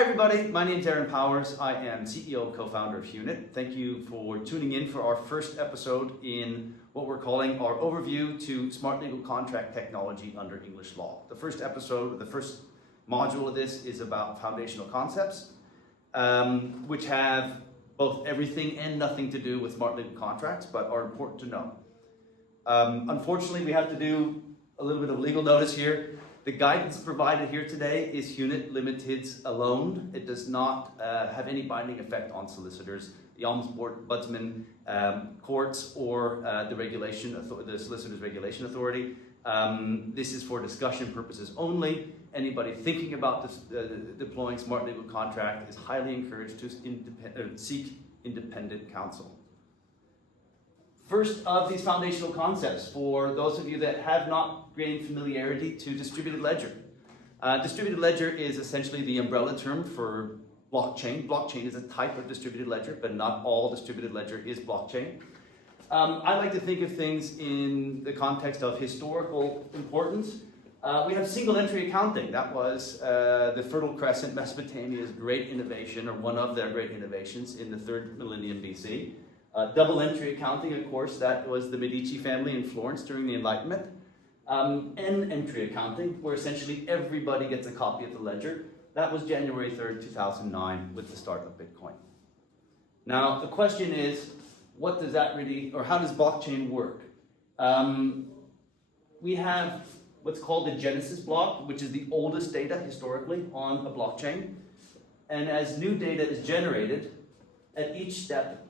Hi everybody, my name is Aaron Powers. I am CEO and co-founder of Hunit. Thank you for tuning in for our first episode in what we're calling our overview to smart legal contract technology under English law. The first episode, the first module of this is about foundational concepts, which have both everything and nothing to do with smart legal contracts, but are important to know. Unfortunately, we have to do a little bit of legal notice here. The guidance provided here today is Hunit Ltd's alone. It does not have any binding effect on solicitors, the Ombudsman, courts, or the Solicitors Regulation Authority. This is for discussion purposes only. Anybody thinking about deploying smart legal contract is highly encouraged to seek independent counsel. First of these foundational concepts, for those of you that have not gained familiarity to distributed ledger. Distributed ledger is essentially the umbrella term for blockchain. Blockchain is a type of distributed ledger, but not all distributed ledger is blockchain. I like to think of things in the context of historical importance. We have single entry accounting. That was the Fertile Crescent, Mesopotamia's great innovation, or one of their great innovations in the 3rd millennium BC. Double entry accounting, of course, that was the Medici family in Florence during the Enlightenment. N-entry accounting, where essentially everybody gets a copy of the ledger. That was January 3rd, 2009, with the start of Bitcoin. Now, the question is, what does that really, or how does blockchain work? We have what's called the Genesis block, which is the oldest data historically on a blockchain. And as new data is generated, at each step,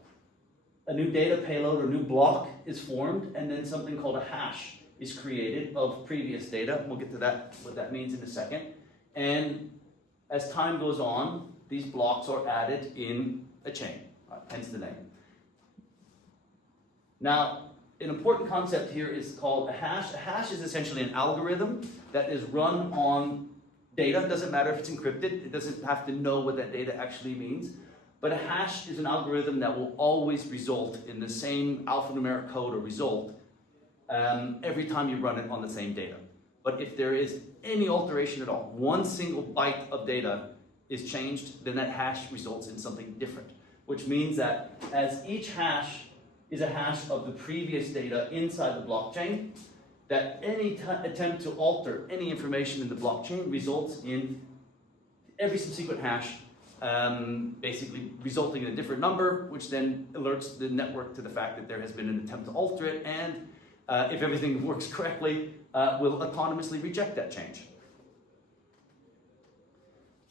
a new data payload or new block is formed, and then something called a hash is created of previous data. We'll get to that, what that means in a second. And as time goes on, these blocks are added in a chain, hence the name. Now, an important concept here is called a hash. A hash is essentially an algorithm that is run on data. It doesn't matter if it's encrypted. It doesn't have to know what that data actually means. But a hash is an algorithm that will always result in the same alphanumeric code or result every time you run it on the same data. But if there is any alteration at all, one single byte of data is changed, then that hash results in something different, which means that as each hash is a hash of the previous data inside the blockchain, that any attempt to alter any information in the blockchain results in every subsequent hash basically resulting in a different number, which then alerts the network to the fact that there has been an attempt to alter it, and if everything works correctly, will autonomously reject that change.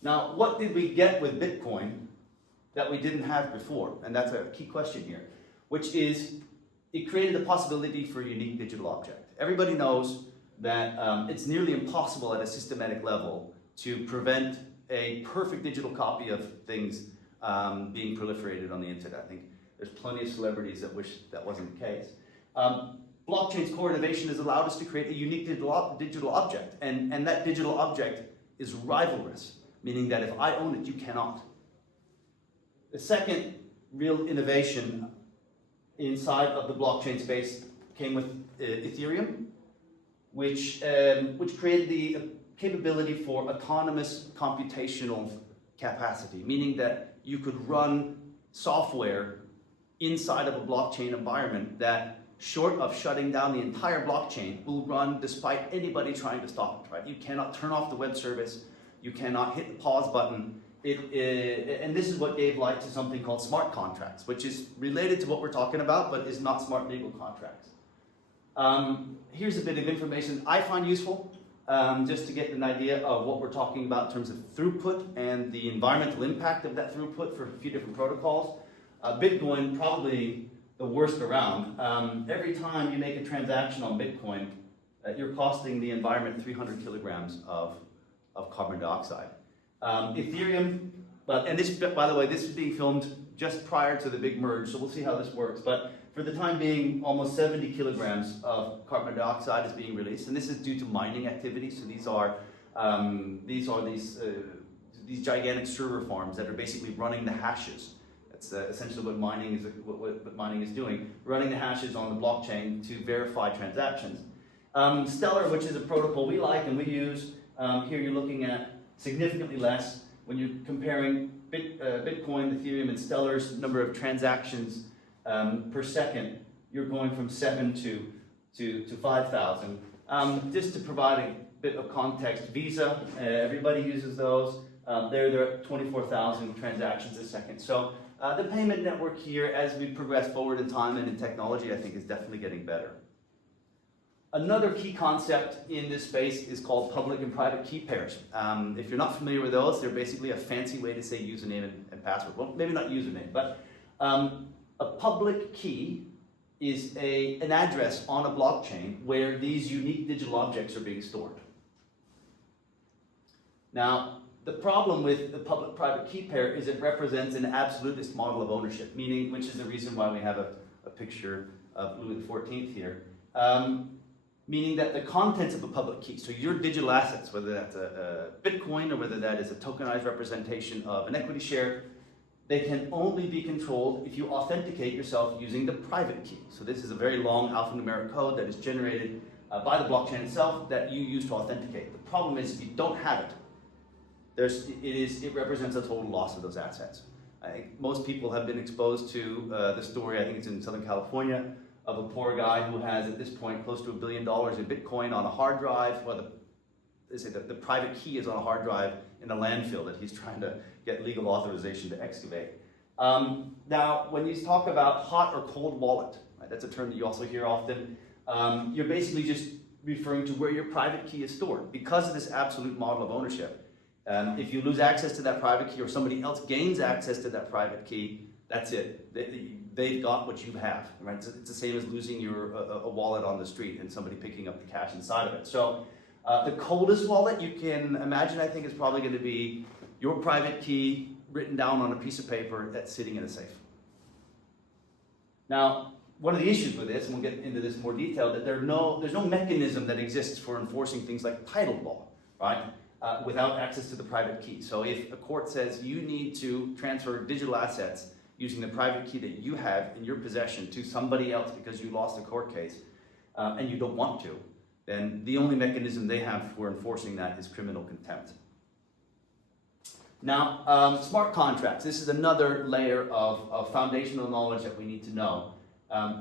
Now, what did we get with Bitcoin that we didn't have before? And that's a key question here, which is it created the possibility for a unique digital object. Everybody knows that it's nearly impossible at a systematic level to prevent a perfect digital copy of things being proliferated on the internet. I think there's plenty of celebrities that wish that wasn't the case. Blockchain's core innovation has allowed us to create a unique digital object, and that digital object is rivalrous, meaning that if I own it, you cannot. The second real innovation inside of the blockchain space came with Ethereum, which created the capability for autonomous computational capacity, meaning that you could run software inside of a blockchain environment that, short of shutting down the entire blockchain, will run despite anybody trying to stop it, right? You cannot turn off the web service, you cannot hit the pause button. And this is what gave life to something called smart contracts, which is related to what we're talking about, but is not smart legal contracts. Here's a bit of information I find useful, just to get an idea of what we're talking about in terms of throughput and the environmental impact of that throughput for a few different protocols. Bitcoin, probably the worst around. Every time you make a transaction on Bitcoin, you're costing the environment 300 kilograms of carbon dioxide. Ethereum, and this, by the way, this is being filmed just prior to the big merge, so we'll see how this works. But for the time being, almost 70 kilograms of carbon dioxide is being released, and this is due to mining activities. So these are these gigantic server farms that are basically running the hashes. That's essentially what mining is doing, running the hashes on the blockchain to verify transactions. Stellar, which is a protocol we like and we use, here you're looking at significantly less. when you're comparing Bitcoin, Ethereum, and Stellar's number of transactions per second, you're going from 7 to 5,000. Just to provide a bit of context, Visa, everybody uses those. They're at 24,000 transactions a second. So the payment network here, as we progress forward in time and in technology, I think is definitely getting better. Another key concept in this space is called public and private key pairs. If you're not familiar with those, they're basically a fancy way to say username and password. Well, maybe not username, but a public key is an address on a blockchain where these unique digital objects are being stored. Now, the problem with the public-private key pair is it represents an absolutist model of ownership, meaning, which is the reason why we have a picture of Louis XIV here. Meaning that the contents of a public key, so your digital assets, whether that's a Bitcoin or whether that is a tokenized representation of an equity share, they can only be controlled if you authenticate yourself using the private key. So this is a very long alphanumeric code that is generated by the blockchain itself that you use to authenticate. The problem is if you don't have it, it represents a total loss of those assets. I think most people have been exposed to the story, I think it's in Southern California, of a poor guy who has at this point close to $1 billion in Bitcoin on a hard drive. Well, they say that the private key is on a hard drive in a landfill that he's trying to get legal authorization to excavate. Now, when you talk about hot or cold wallet, right, that's a term that you also hear often, you're basically just referring to where your private key is stored. Because of this absolute model of ownership, if you lose access to that private key or somebody else gains access to that private key, that's it. They've got what you have, right? It's the same as losing a wallet on the street and somebody picking up the cash inside of it. So the coldest wallet you can imagine, I think, is probably going to be your private key written down on a piece of paper that's sitting in a safe. Now, one of the issues with this, and we'll get into this in more detail, that there's no mechanism that exists for enforcing things like title law, right? Without access to the private key. So if a court says you need to transfer digital assets using the private key that you have in your possession to somebody else because you lost a court case and you don't want to, then the only mechanism they have for enforcing that is criminal contempt. Now, smart contracts. This is another layer of foundational knowledge that we need to know.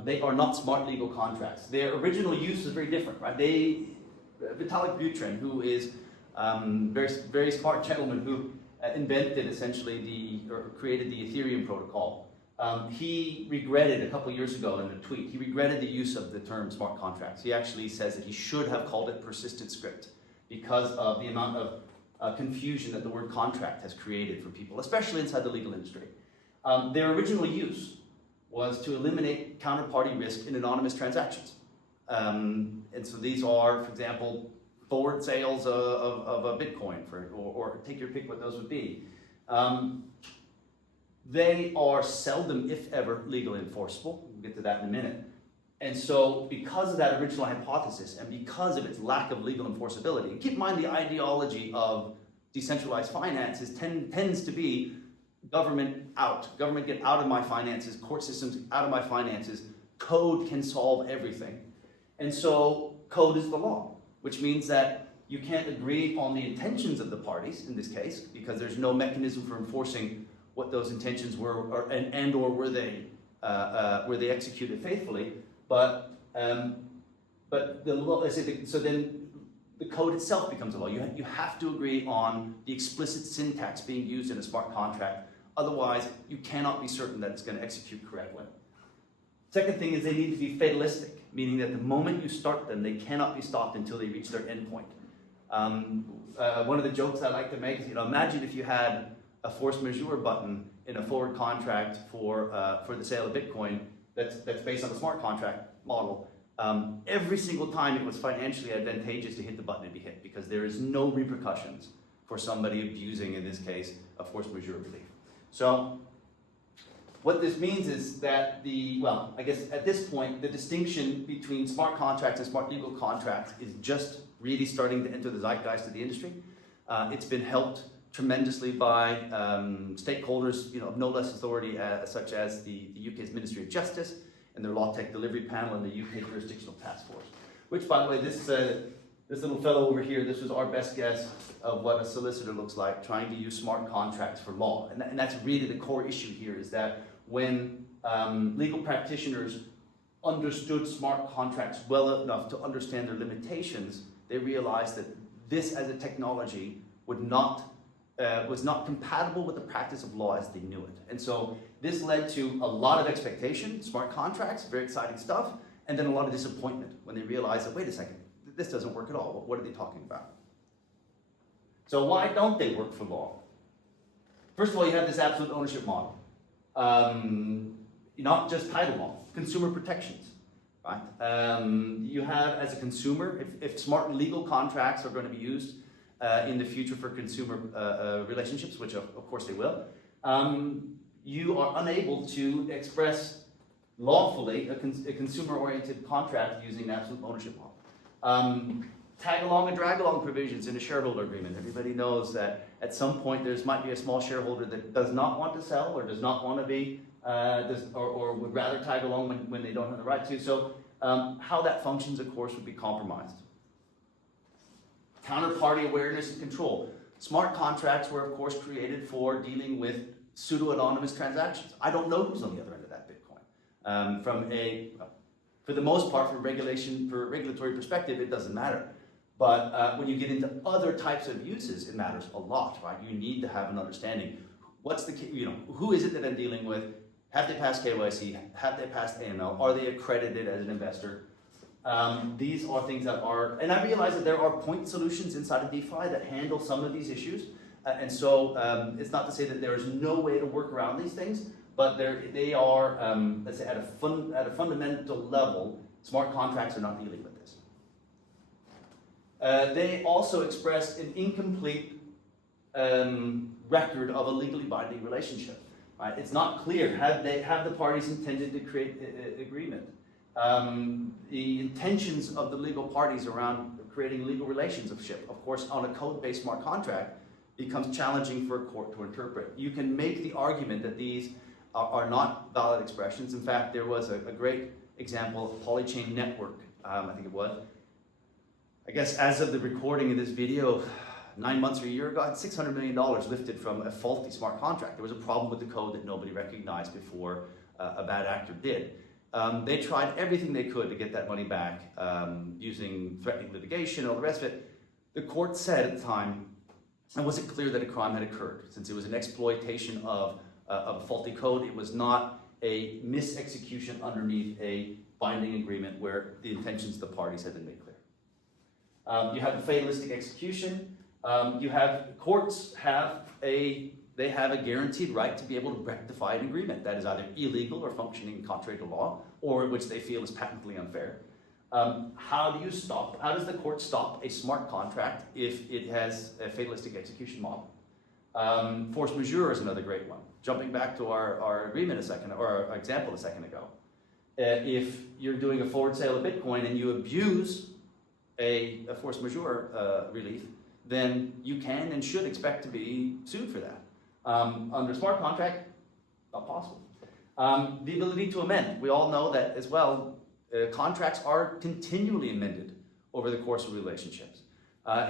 They are not smart legal contracts. Their original use is very different, right? Vitalik Buterin, who is very smart gentleman who invented essentially or created the Ethereum protocol. He regretted a couple years ago in a tweet, he regretted the use of the term smart contracts. He actually says that he should have called it persistent script because of the amount of confusion that the word contract has created for people, especially inside the legal industry. Their original use was to eliminate counterparty risk in anonymous transactions. And so these are, for example, forward sales of a Bitcoin, or take your pick what those would be. They are seldom, if ever, legally enforceable. We'll get to that in a minute. And so because of that original hypothesis and because of its lack of legal enforceability, and keep in mind the ideology of decentralized finances tends to be government out. Government get out of my finances, court systems out of my finances, code can solve everything. And so code is the law, which means that you can't agree on the intentions of the parties in this case because there's no mechanism for enforcing what those intentions were or were they executed faithfully. But the law, so then the code itself becomes a law. You have to agree on the explicit syntax being used in a smart contract. Otherwise, you cannot be certain that it's going to execute correctly. Second thing is they need to be fatalistic, meaning that the moment you start them, they cannot be stopped until they reach their endpoint. One of the jokes I like to make is, imagine if you had a force majeure button in a forward contract for the sale of Bitcoin that's based on the smart contract model. Every single time it was financially advantageous to hit the button to be hit because there is no repercussions for somebody abusing, in this case, a force majeure relief. So what this means is that I guess at this point, the distinction between smart contracts and smart legal contracts is just really starting to enter the zeitgeist of the industry. It's been helped tremendously by stakeholders, of no less authority such as the UK's Ministry of Justice and their Law Tech Delivery Panel and the UK Jurisdictional Task Force. Which, by the way, this This little fellow over here, this was our best guess of what a solicitor looks like trying to use smart contracts for law. And that's really the core issue here, is that when legal practitioners understood smart contracts well enough to understand their limitations, they realized that this as a technology was not compatible with the practice of law as they knew it. And so this led to a lot of expectation, smart contracts, very exciting stuff, and then a lot of disappointment when they realized that, wait a second, this doesn't work at all. What are they talking about? So why don't they work for law? First of all, you have this absolute ownership model. Not just title law, consumer protections. Right? You have, as a consumer, if smart legal contracts are going to be used in the future for consumer relationships, which of course they will, you are unable to express lawfully a consumer-oriented contract using an absolute ownership model. Tag-along and drag-along provisions in a shareholder agreement. Everybody knows that at some point there might be a small shareholder that does not want to sell or does not want to be, or would rather tag along when they don't have the right to. So how that functions, of course, would be compromised. Counterparty awareness and control. Smart contracts were, of course, created for dealing with pseudo-anonymous transactions. I don't know who's on the other end of that Bitcoin. For the most part, for regulatory perspective, it doesn't matter. But when you get into other types of uses, it matters a lot, right? You need to have an understanding. Who is it that I'm dealing with? Have they passed KYC? Have they passed AML? Are they accredited as an investor? These are things that are, and I realize that there are point solutions inside of DeFi that handle some of these issues. And so it's not to say that there is no way to work around these things, but they are, let's say, at a fundamental level, smart contracts are not dealing with this. They also express an incomplete record of a legally binding relationship. Right? It's not clear. Have the parties intended to create an agreement? The intentions of the legal parties around creating legal relationship, of course, on a code-based smart contract, becomes challenging for a court to interpret. You can make the argument that these are not valid expressions. In fact, there was a great example of Polychain Network, I think it was. I guess as of the recording of this video, 9 months or a year ago, I had $600 million lifted from a faulty smart contract. There was a problem with the code that nobody recognized before a bad actor did. They tried everything they could to get that money back, using threatening litigation and all the rest of it. The court said at the time, it wasn't clear that a crime had occurred. Since it was an exploitation of a faulty code, it was not a misexecution underneath a binding agreement where the intentions of the parties had been made clear. You have a fatalistic execution. You have courts have a guaranteed right to be able to rectify an agreement that is either illegal or functioning contrary to law, or which they feel is patently unfair. How does the court stop a smart contract if it has a fatalistic execution model? Force majeure is another great one. Jumping back to our agreement our example a second ago. If you're doing a forward sale of Bitcoin and you abuse a force majeure relief, then you can and should expect to be sued for that. Under smart contract, not possible. The ability to amend. We all know that as well, contracts are continually amended over the course of relationships.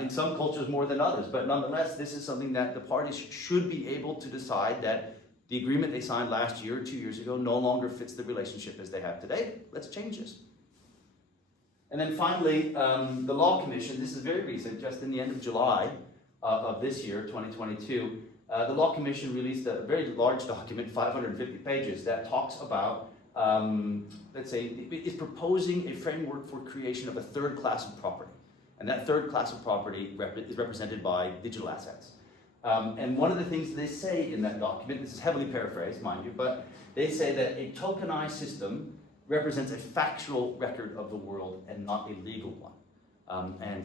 In some cultures more than others, but nonetheless, this is something that the parties should be able to decide that the agreement they signed last year or 2 years ago no longer fits the relationship as they have today. Let's change this. And then finally, the Law Commission, this is very recent, just in the end of July of this year, 2022, the Law Commission released a very large document, 550 pages, that talks about, let's say, is proposing a framework for creation of a third class of property. And that third class of property is represented by digital assets. And one of the things they say in that document, this is heavily paraphrased, mind you, but they say that a tokenized system represents a factual record of the world and not a legal one. And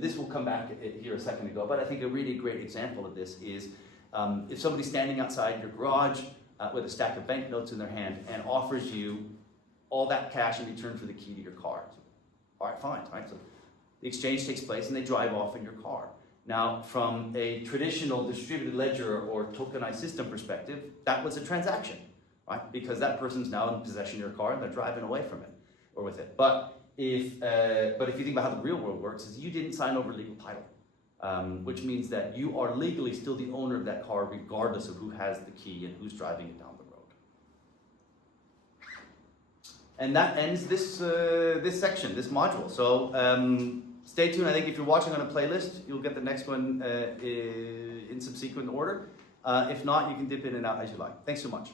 this will come back here a second ago, but I think a really great example of this is if somebody's standing outside your garage with a stack of banknotes in their hand and offers you all that cash in return for the key to your car. All right, fine, right? So the exchange takes place and they drive off in your car. Now, from a traditional distributed ledger or tokenized system perspective, that was a transaction, right? Because that person's now in possession of your car and they're driving away from it or with it. But but if you think about how the real world works, is you didn't sign over legal title, which means that you are legally still the owner of that car, regardless of who has the key and who's driving it down the road. And that ends this this section, this module. So stay tuned. I think if you're watching on a playlist, you'll get the next one in subsequent order. If not, you can dip in and out as you like. Thanks so much.